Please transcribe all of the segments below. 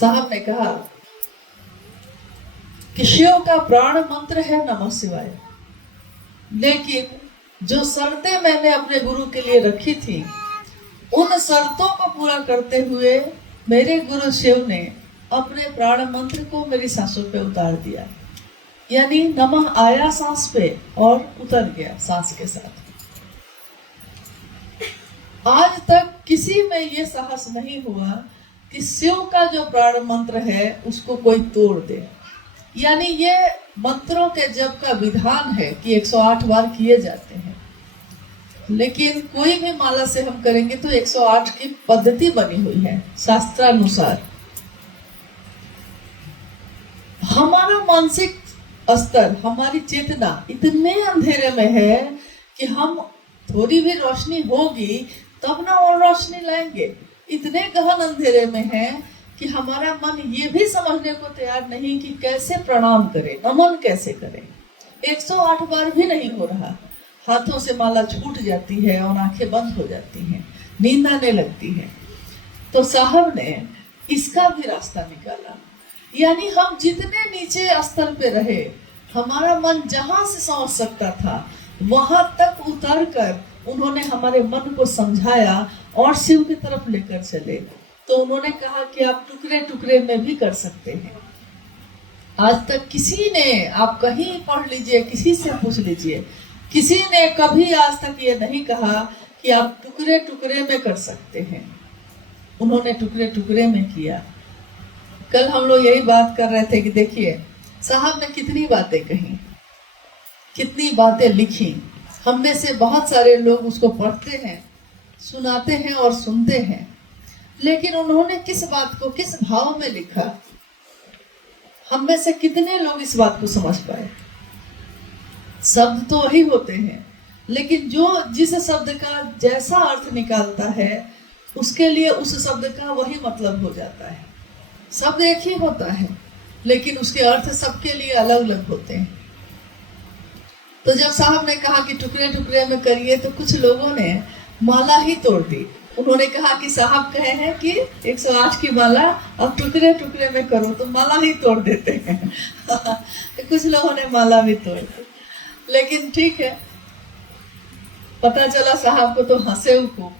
साहब ने कहा कि शिव का प्राण मंत्र है नमः शिवाय, लेकिन जो शर्तें मैंने अपने गुरु के लिए रखी थी उन शर्तों को पूरा करते हुए मेरे गुरु शिव ने अपने प्राण मंत्र को मेरी सांसों पे उतार दिया। यानी नमः आया सांस पे और उतर गया सांस के साथ। आज तक किसी में ये साहस नहीं हुआ कि शिव का जो प्राण मंत्र है उसको कोई तोड़ दे। यानी ये मंत्रों के जप का विधान है कि 108 बार किए जाते हैं, लेकिन कोई भी माला से हम करेंगे तो 108 की पद्धति बनी हुई है शास्त्रानुसार। हमारा मानसिक स्तर, हमारी चेतना इतने अंधेरे में है कि हम थोड़ी भी रोशनी होगी तब ना और रोशनी लाएंगे। इतने गहन अंधेरे में है कि हमारा मन ये भी समझने को तैयार नहीं कि कैसे प्रणाम करें, नमन कैसे करें। 108 बार भी नहीं हो रहा, हाथों से माला छूट जाती है और आंखें बंद हो जाती हैं, नींद आने लगती है। तो साहब ने इसका भी रास्ता निकाला। यानी हम जितने नीचे स्तर पे रहे, हमारा मन जहां से समझ सकता था वहां तक उतर कर उन्होंने हमारे मन को समझाया और शिव की तरफ लेकर चले। तो उन्होंने कहा कि आप टुकड़े टुकड़े में भी कर सकते हैं। आज तक किसी ने, आप कहीं पढ़ लीजिए, किसी से पूछ लीजिए, किसी ने कभी आज तक ये नहीं कहा कि आप टुकड़े टुकड़े में कर सकते हैं। उन्होंने टुकड़े टुकड़े में किया। कल हम लोग यही बात कर रहे थे कि देखिए साहब ने कितनी बातें कही, कितनी बातें लिखी। हम में से बहुत सारे लोग उसको पढ़ते हैं, सुनाते हैं और सुनते हैं, लेकिन उन्होंने किस बात को किस भाव में लिखा, हम में से कितने लोग इस बात को समझ पाए। शब्द तो वही होते हैं, लेकिन जो जिस शब्द का जैसा अर्थ निकालता है उसके लिए उस शब्द का वही मतलब हो जाता है। शब्द एक ही होता है, लेकिन उसके अर्थ सबके लिए अलग अलग होते हैं। तो जब साहब ने कहा कि टुकड़े टुकड़े में करिए, तो कुछ लोगों ने माला ही तोड़ दी। उन्होंने कहा कि साहब कहे हैं कि 108 की माला अब टुकड़े टुकड़े में करो, तो माला ही तोड़ देते हैं। तो कुछ लोगों ने माला भी तोड़ दी, लेकिन ठीक है, पता चला साहब को तो हंसे को।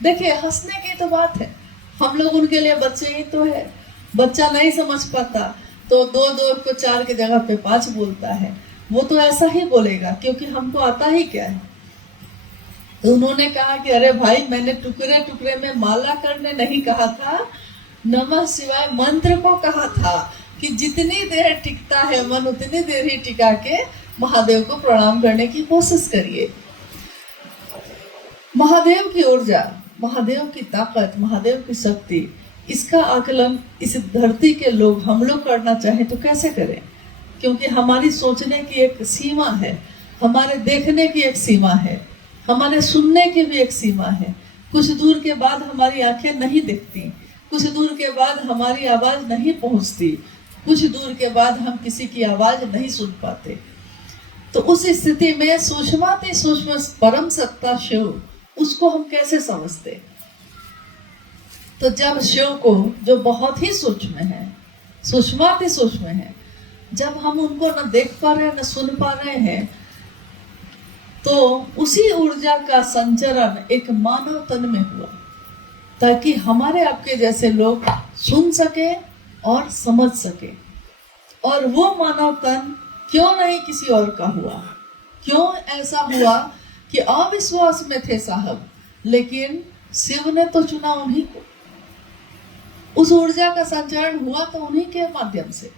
देखिए हंसने की तो बात है, हम लोग उनके लिए बच्चे ही तो है। बच्चा नहीं समझ पाता तो 2 को 4 की जगह पे 5 बोलता है, वो तो ऐसा ही बोलेगा क्योंकि हमको आता ही क्या है। तो उन्होंने कहा कि अरे भाई, मैंने टुकड़े टुकड़े में माला करने नहीं कहा था, नमः शिवाय मंत्र को कहा था कि जितनी देर टिकता है मन उतनी देर ही टिका के महादेव को प्रणाम करने की कोशिश करिए। महादेव की ऊर्जा, महादेव की ताकत, महादेव की शक्ति, इसका आकलन इस धरती के लोग, हम लोग करना चाहें तो कैसे करें? क्योंकि हमारी सोचने की एक सीमा है, हमारे देखने की एक सीमा है, हमारे सुनने की भी एक सीमा है। कुछ दूर के बाद हमारी आंखें नहीं दिखती, कुछ दूर के बाद हमारी आवाज नहीं पहुंचती, कुछ दूर के बाद हम किसी की आवाज नहीं सुन पाते। तो उस स्थिति में सूक्ष्माति सूक्ष्म परम सत्ता शिव, उसको हम कैसे समझते? तो जब शिव को, जो बहुत ही सूक्ष्म है, सूक्ष्माति सूक्ष्म है, जब हम उनको न देख पा रहे हैं न सुन पा रहे हैं, तो उसी ऊर्जा का संचरण एक मानव तन में हुआ, ताकि हमारे आपके जैसे लोग सुन सके और समझ सके। और वो मानव तन क्यों नहीं किसी और का हुआ? क्यों ऐसा हुआ कि अविश्वास में थे साहब, लेकिन शिव ने तो चुना उन्हीं को। उस ऊर्जा का संचरण हुआ तो उन्हीं के माध्यम से।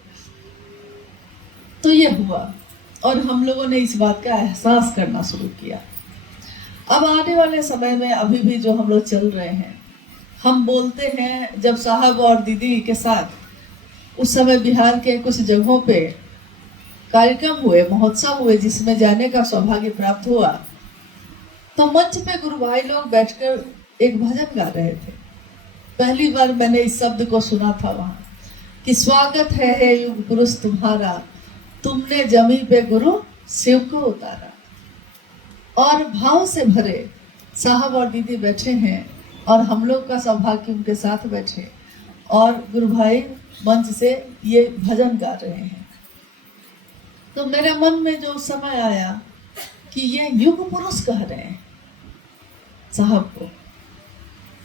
तो ये हुआ और हम लोगों ने इस बात का एहसास करना शुरू किया। अब आने वाले समय में अभी भी जो हम लोग चल रहे हैं, हम बोलते हैं, जब साहब और दीदी के साथ उस समय बिहार के कुछ जगहों पे कार्यक्रम हुए, महोत्सव हुए, जिसमें जाने का सौभाग्य प्राप्त हुआ, तो मंच पे गुरु भाई लोग बैठकर एक भजन गा रहे थे। पहली बार मैंने इस शब्द को सुना था वहां कि स्वागत है युग पुरुष तुम्हारा, तुमने जमी पे गुरु शिव को उतारा। और भाव से भरे साहब और दीदी बैठे हैं और हम लोग का सौभाग्य उनके साथ बैठे। और गुरु भाई मंच से ये भजन गा रहे हैं। तो मेरे मन में जो समय आया कि ये युग पुरुष कह रहे हैं साहब को,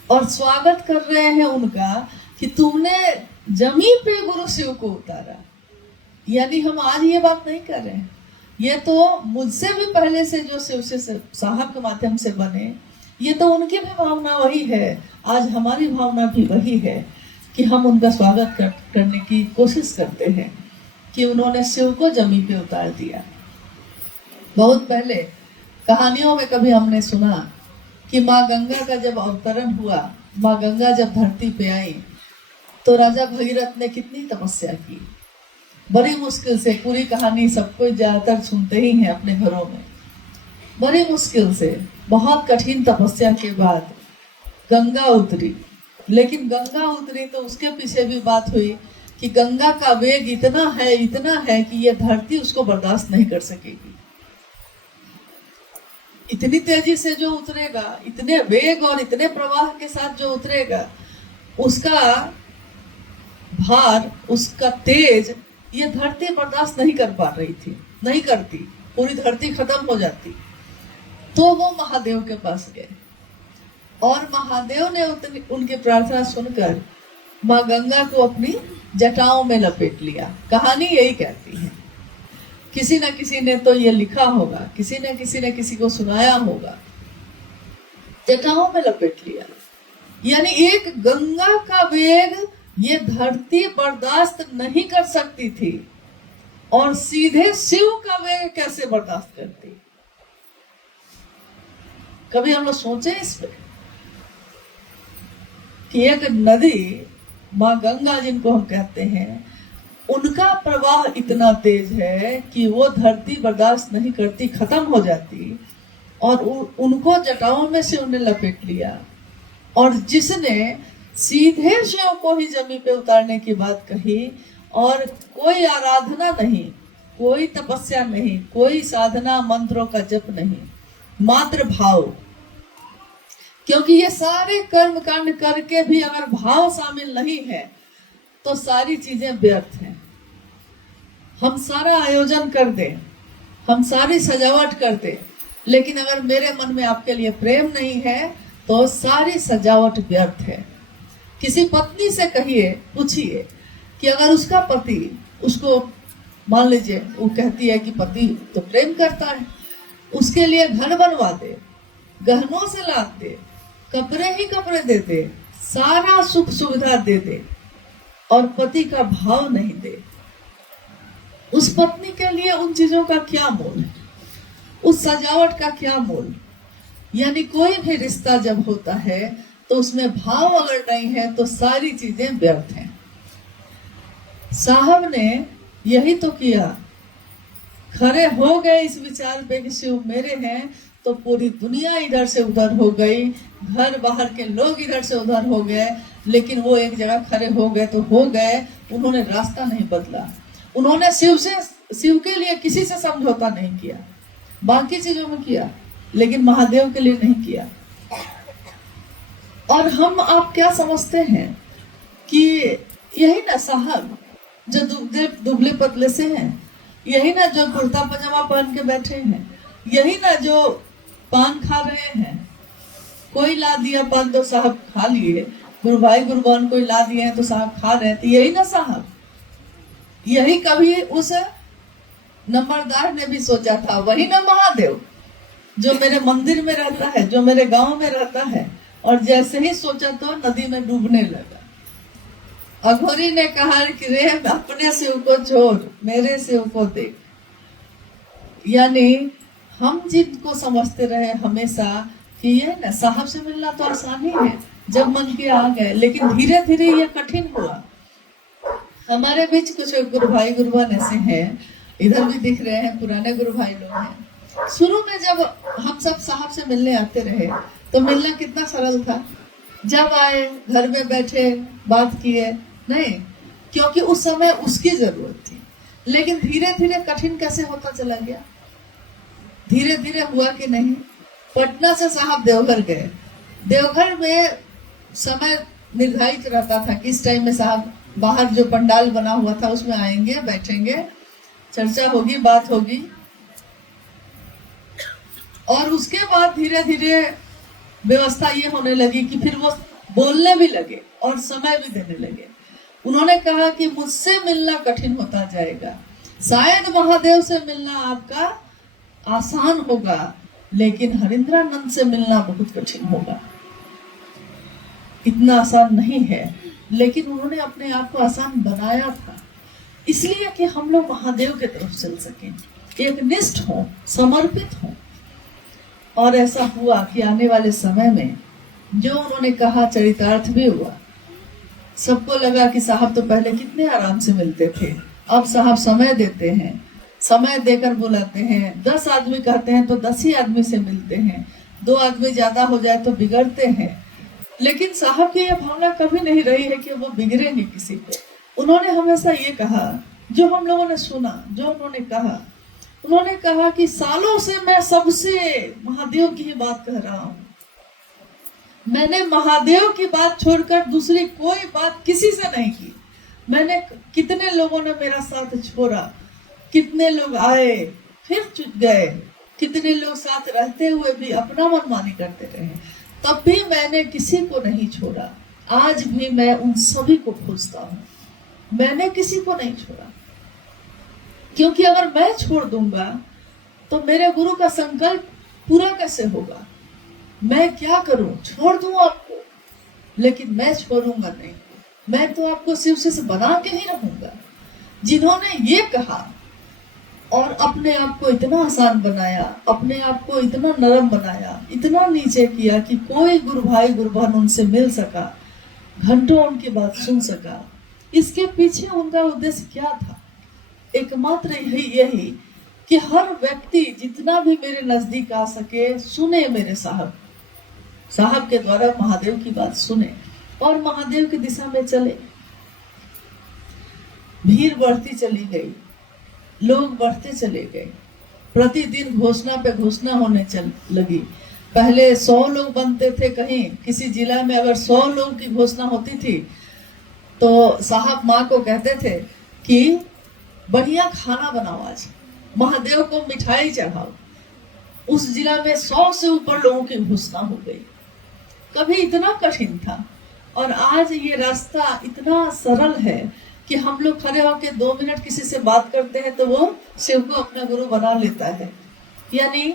और स्वागत कर रहे हैं उनका कि तुमने जमीन पे गुरु शिव को उतारा। यानी हम आज ये बात नहीं कर रहे हैं, ये तो मुझसे भी पहले से जो शिव से साहब के माध्यम से बने, ये तो उनकी भी भावना वही है, आज हमारी भावना भी वही है कि हम उनका स्वागत करने की कोशिश करते हैं कि उन्होंने शिव को जमीन पे उतार दिया। बहुत पहले कहानियों में कभी हमने सुना कि माँ गंगा का जब अवतरण हुआ, माँ गंगा जब धरती पे आई तो राजा भगीरथ ने कितनी तपस्या की, बड़ी मुश्किल से। पूरी कहानी सबको ज्यादातर सुनते ही हैं अपने घरों में। बड़ी मुश्किल से, बहुत कठिन तपस्या के बाद गंगा उतरी। लेकिन गंगा उतरी तो उसके पीछे भी बात हुई कि गंगा का वेग इतना है कि ये धरती उसको बर्दाश्त नहीं कर सकेगी। इतनी तेजी से जो उतरेगा, इतने वेग और इतने प्रवाह के साथ जो उतरेगा, उसका भार, उसका तेज ये धरती बर्दाश्त नहीं कर पा रही थी, नहीं करती, पूरी धरती खत्म हो जाती। तो वो महादेव के पास गए और महादेव ने उनकी प्रार्थना सुनकर माँ गंगा को अपनी जटाओं में लपेट लिया। कहानी यही कहती है, किसी न किसी ने तो ये लिखा होगा, किसी ने किसी को सुनाया होगा। जटाओं में लपेट लिया, यानी एक गंगा का वेग ये धरती बर्दाश्त नहीं कर सकती थी, और सीधे शिव का वेग कैसे बर्दाश्त करती। कभी हम लोग सोचे इस पे कि एक नदी माँ गंगा जिनको हम कहते हैं, उनका प्रवाह इतना तेज है कि वो धरती बर्दाश्त नहीं करती, खत्म हो जाती, और उनको जटाओं में से उन्हें लपेट लिया। और जिसने सीधे शिव को ही जमीन पे उतारने की बात कही, और कोई आराधना नहीं, कोई तपस्या नहीं, कोई साधना मंत्रों का जप नहीं, मात्र भाव। क्योंकि ये सारे कर्म कांड करके भी अगर भाव शामिल नहीं है तो सारी चीजें व्यर्थ हैं। हम सारा आयोजन कर दें, हम सारी सजावट कर दें, लेकिन अगर मेरे मन में आपके लिए प्रेम नहीं है तो सारी सजावट व्यर्थ है। किसी पत्नी से कहिए, पूछिए कि अगर उसका पति उसको, मान लीजिए वो कहती है कि पति तो प्रेम करता है, उसके लिए घर बनवा दे, गहनों से लाद दे, कपड़े ही कपड़े दे दे, सारा सुख सुविधा दे दे, और पति का भाव नहीं दे, उस पत्नी के लिए उन चीजों का क्या मोल है, उस सजावट का क्या मोल। यानी कोई भी रिश्ता जब होता है तो उसमें भाव अगर नहीं है तो सारी चीजें व्यर्थ हैं। साहब ने यही तो किया, खड़े हो गए इस विचार पे कि शिव मेरे हैं, तो पूरी दुनिया इधर से उधर हो गई, घर बाहर के लोग इधर से उधर हो गए, लेकिन वो एक जगह खड़े हो गए तो हो गए। उन्होंने रास्ता नहीं बदला, उन्होंने शिव के लिए किसी से समझौता नहीं किया, बाकी चीजों में किया, लेकिन महादेव के लिए नहीं किया। और हम आप क्या समझते हैं कि यही ना साहब जो दुबले पतले से हैं, यही ना जो कुर्ता पजामा पहन के बैठे हैं, यही ना जो पान खा रहे हैं। कोई ला दिया पान तो साहब खा लिए, गुरु भाई गुरु बहन कोई ला दिए हैं तो साहब खा रहे हैं, तो यही ना साहब। यही कभी उस नंबरदार ने भी सोचा था, वही ना महादेव जो मेरे मंदिर में रहता है, जो मेरे गांव में रहता है। और जैसे ही सोचा तो नदी में डूबने लगा। अघोरी ने कहा कि रे अपने शिव को छोड़, मेरे शिव को देख। यानी हम जिनको समझते रहे हमेशा कि ये ना साहब से मिलना तो आसान ही है, जब मन के आ गए, लेकिन धीरे धीरे ये कठिन हुआ। हमारे बीच कुछ गुरु भाई गुरु बहन ऐसे हैं, इधर भी दिख रहे हैं, पुराने गुरु भाई लोग हैं। शुरू में जब हम सब साहब से मिलने आते रहे तो मिलना कितना सरल था, जब आए घर में बैठे बात किए, नहीं, क्योंकि उस समय उसकी जरूरत थी। लेकिन धीरे धीरे कठिन कैसे होता चला गया, धीरे धीरे हुआ कि नहीं। पटना से साहब देवघर गए, देवघर में समय निर्धारित रहता था कि इस टाइम में साहब बाहर जो पंडाल बना हुआ था उसमें आएंगे, बैठेंगे, चर्चा होगी, बात होगी। और उसके बाद धीरे धीरे व्यवस्था ये होने लगी कि फिर वो बोलने भी लगे और समय भी देने लगे। उन्होंने कहा कि मुझसे मिलना कठिन होता जाएगा, शायद महादेव से मिलना आपका आसान होगा, लेकिन हरिंद्रानंद से मिलना बहुत कठिन होगा। इतना आसान नहीं है, लेकिन उन्होंने अपने आप को आसान बनाया था इसलिए कि हम लोग महादेव की तरफ चल सकें, एक निष्ठ हो, समर्पित हो। और ऐसा हुआ कि आने वाले समय में जो उन्होंने कहा चरितार्थ भी हुआ। सबको लगा कि साहब तो पहले कितने आराम से मिलते थे, अब साहब समय देते हैं, समय देकर बुलाते हैं। 10 आदमी कहते हैं तो 10 ही आदमी से मिलते हैं, 2 आदमी ज्यादा हो जाए तो बिगड़ते हैं। लेकिन साहब की यह भावना कभी नहीं रही है कि वो बिगड़ेंगे किसी पे। उन्होंने हमेशा ये कहा, जो हम लोगों ने सुना, जो उन्होंने कहा कि सालों से मैं सबसे महादेव की ही बात कह रहा हूँ। मैंने महादेव की बात छोड़कर दूसरी कोई बात किसी से नहीं की। मैंने कितने लोगों ने मेरा साथ छोड़ा, कितने लोग आए फिर चुप गए, कितने लोग साथ रहते हुए भी अपना मनमानी करते रहे, तब भी मैंने किसी को नहीं छोड़ा। आज भी मैं उन सभी को खोजता हूँ, मैंने किसी को नहीं छोड़ा। क्योंकि अगर मैं छोड़ दूंगा तो मेरे गुरु का संकल्प पूरा कैसे होगा। मैं क्या करूं, छोड़ दूं आपको, लेकिन मैं छोड़ूंगा नहीं। मैं तो आपको शिव से बना के ही रहूंगा। जिन्होंने ये कहा और अपने आप को इतना आसान बनाया, अपने आप को इतना नरम बनाया, इतना नीचे किया कि कोई गुरु भाई गुरु बहन उनसे मिल सका, घंटों उनकी बात सुन सका, इसके पीछे उनका उद्देश्य क्या था? एकमात्र यही कि हर व्यक्ति जितना भी मेरे नजदीक आ सके सुने, मेरे साहब के द्वारा महादेव की बात सुने और महादेव की दिशा में चले। भीड़ बढ़ती चली गई, लोग बढ़ते चले गए, प्रतिदिन घोषणा पे घोषणा होने लगी। पहले 100 लोग बनते थे, कहीं किसी जिला में अगर 100 लोग की घोषणा होती थी तो साहब माँ को कहते थे कि बढ़िया खाना बनाओ, आज महादेव को मिठाई चढ़ाओ। उस जिला में 100 से ऊपर लोगों की घोषणा हो गई। कभी इतना कठिन था और आज ये रास्ता इतना सरल है कि हम लोग खड़े होकर 2 मिनट किसी से बात करते हैं तो वो शिव को अपना गुरु बना लेता है। यानी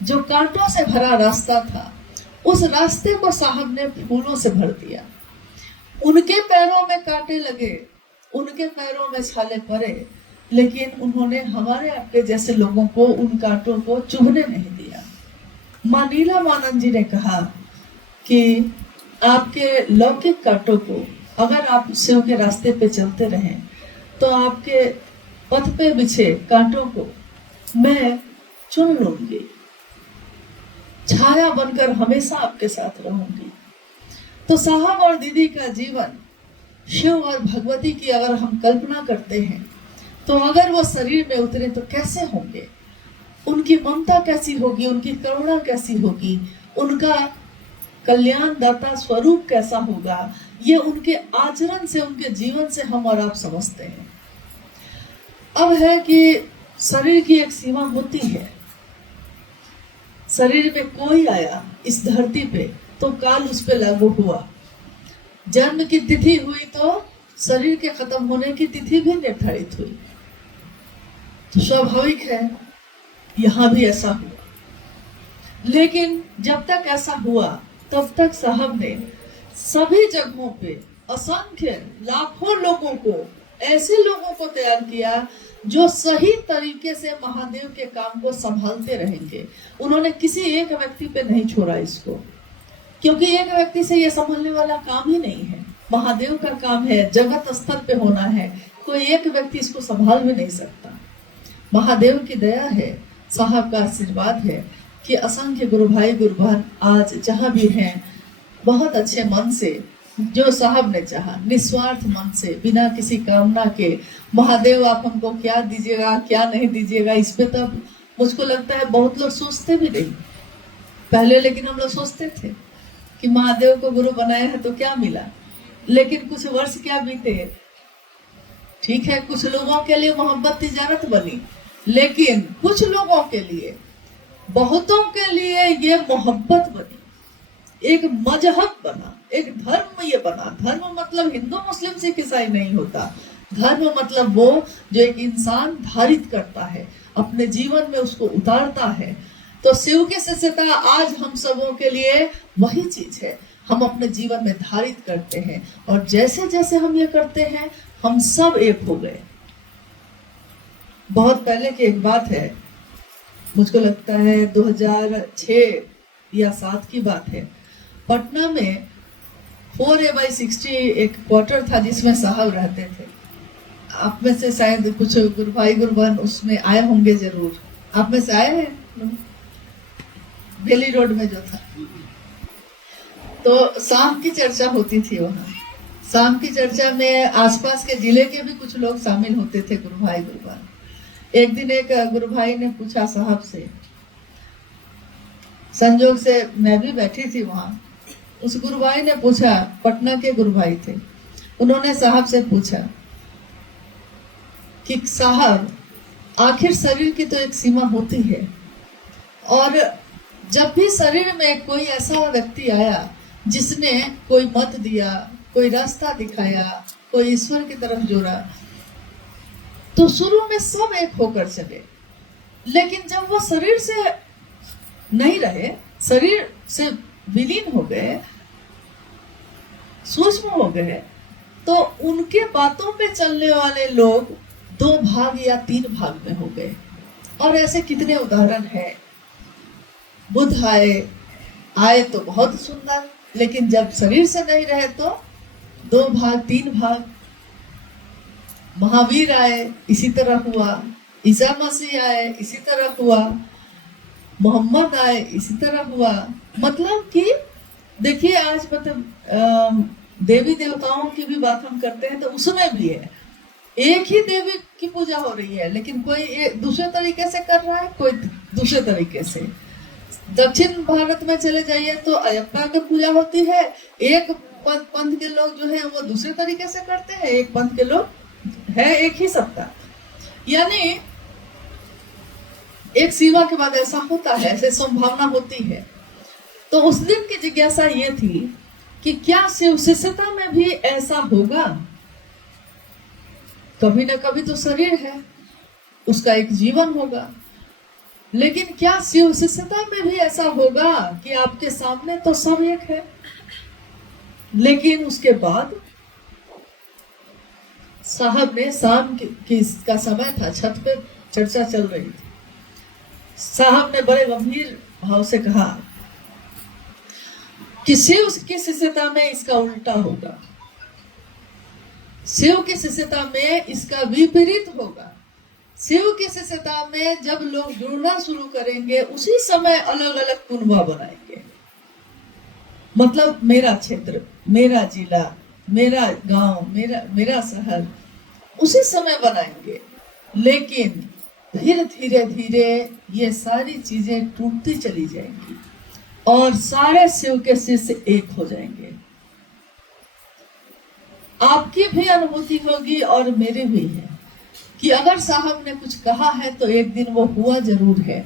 जो कांटों से भरा रास्ता था, उस रास्ते को साहब ने फूलों से भर दिया। उनके पैरों में कांटे लगे, उनके पैरों में छाले पड़े, लेकिन उन्होंने हमारे आपके जैसे लोगों को उन कांटों को चुभने नहीं दिया। मां नीलामानंद जी ने कहा कि आपके लौकिक कांटों को अगर आप शिव के रास्ते पे चलते रहें तो आपके पथ पे बिछे कांटों को मैं चुन लूंगी, छाया बनकर हमेशा आपके साथ रहूंगी। तो साहब और दीदी का जीवन, शिव और भगवती की अगर हम कल्पना करते हैं तो अगर वो शरीर में उतरे तो कैसे होंगे, उनकी ममता कैसी होगी, उनकी करुणा कैसी होगी, उनका कल्याणदाता स्वरूप कैसा होगा, ये उनके आचरण से, उनके जीवन से हम और आप समझते हैं। अब है कि शरीर की एक सीमा होती है। शरीर में कोई आया इस धरती पे तो काल उस पे लागू हुआ। जन्म की तिथि हुई तो शरीर के खत्म होने की तिथि भी निर्धारित हुई। तो स्वाभाविक है यहाँ भी ऐसा हुआ। लेकिन जब तक ऐसा हुआ तब तक साहब ने सभी जगहों पे असंख्य लाखों लोगों को, ऐसे लोगों को तैयार किया जो सही तरीके से महादेव के काम को संभालते रहेंगे। उन्होंने किसी एक व्यक्ति पे नहीं छोड़ा इसको, क्योंकि एक व्यक्ति से ये संभालने वाला काम ही नहीं है। महादेव का काम है, जगत स्तर पे होना है, कोई एक व्यक्ति इसको संभाल भी नहीं सकता। महादेव की दया है, साहब का आशीर्वाद है कि असंख्य गुरु भाई गुरु बहन आज जहाँ भी हैं, बहुत अच्छे मन से, जो साहब ने चाहा, निस्वार्थ मन से, बिना किसी कामना के, महादेव आप हमको क्या दीजिएगा क्या नहीं दीजिएगा, इस पे तो मुझको लगता है बहुत लोग सोचते भी नहीं पहले। लेकिन हम लोग सोचते थे कि महादेव को गुरु बनाया है तो क्या मिला, लेकिन कुछ वर्ष क्या बीते, ठीक है, कुछ लोगों के लिए मोहब्बत तिजारत बनी, लेकिन कुछ लोगों के लिए, बहुतों के लिए ये मोहब्बत बनी, एक मजहब बना, एक धर्म ये बना। धर्म मतलब हिंदू मुस्लिम सिख ईसाई नहीं होता। धर्म मतलब वो जो एक इंसान धारित करता है, अपने जीवन में उसको उतारता है। तो शिव की शिष्यता आज हम सबों के लिए वही चीज है, हम अपने जीवन में धारित करते हैं, और जैसे जैसे हम ये करते हैं हम सब एक हो गए। बहुत पहले की एक बात है, मुझको लगता है 2006 या 7 की बात है। पटना में 4A/60 एक क्वार्टर था जिसमें साहब रहते थे। आप में से शायद कुछ गुरु भाई गुरु बहन उसमें आए होंगे जरूर। आप में से आए हैं? बेली रोड में जो था, तो शाम की चर्चा होती थी वहाँ। शाम की चर्चा में आसपास के जिले के भी कुछ लोग शामिल होते थे, गुरु भाई गुरु बहन। एक दिन एक गुरु भाई ने पूछा साहब से, संजोग से मैं भी बैठी थी वहां। उस गुरु भाई ने पूछा, पटना के गुरु भाई थे, उन्होंने साहब से पूछा कि साहब आखिर शरीर की तो एक सीमा होती है, और जब भी शरीर में कोई ऐसा व्यक्ति आया जिसने कोई मत दिया, कोई रास्ता दिखाया, कोई ईश्वर की तरफ जोड़ा, तो शुरू में सब एक होकर चले, लेकिन जब वो शरीर से नहीं रहे, शरीर से विलीन हो गए, सूक्ष्म हो गए, तो उनके बातों पे चलने वाले लोग 2 भाग या 3 भाग में हो गए। और ऐसे कितने उदाहरण हैं। बुद्ध आए तो बहुत सुंदर, लेकिन जब शरीर से नहीं रहे तो 2 भाग 3 भाग। महावीर आए, इसी तरह हुआ। ईसा मसीह आए, इसी तरह हुआ। मोहम्मद आए, इसी तरह हुआ। मतलब कि देखिए, आज मतलब देवी देवताओं की भी बात हम करते हैं तो उसमें भी है, एक ही देवी की पूजा हो रही है, लेकिन कोई दूसरे तरीके से कर रहा है, कोई दूसरे तरीके से। दक्षिण भारत में चले जाइए तो अयप्पा की पूजा होती है, एक पंथ के लोग जो है वो दूसरे तरीके से करते हैं, एक पंथ के लोग है एक ही सत्ता। यानी एक सीमा के बाद ऐसा होता है, ऐसे संभावना होती है। तो उस दिन की जिज्ञासा ये थी कि क्या शिव शिष्यता में भी ऐसा होगा? कभी ना कभी तो शरीर है, उसका एक जीवन होगा, लेकिन क्या शिव शिष्यता में भी ऐसा होगा कि आपके सामने तो सब एक है, लेकिन उसके बाद साहब ने शाम का समय था, छत पे चर्चा चल रही थी। साहब ने बड़े गंभीर भाव से कहा कि शिव की शिष्यता में इसका उल्टा होगा, शिव की शिष्यता में इसका विपरीत होगा। शिव की शिष्यता में जब लोग जुड़ना शुरू करेंगे, उसी समय अलग अलग कुनबा बनाएंगे। मतलब मेरा क्षेत्र, मेरा जिला, मेरा गांव, मेरा शहर, उसी समय बनाएंगे। लेकिन धीरे धीरे धीरे ये सारी चीजें टूटती चली जाएंगी और सारे शिव के शिष्य एक हो जाएंगे। आपकी भी अनुभूति होगी और मेरी भी है कि अगर साहब ने कुछ कहा है तो एक दिन वो हुआ जरूर है।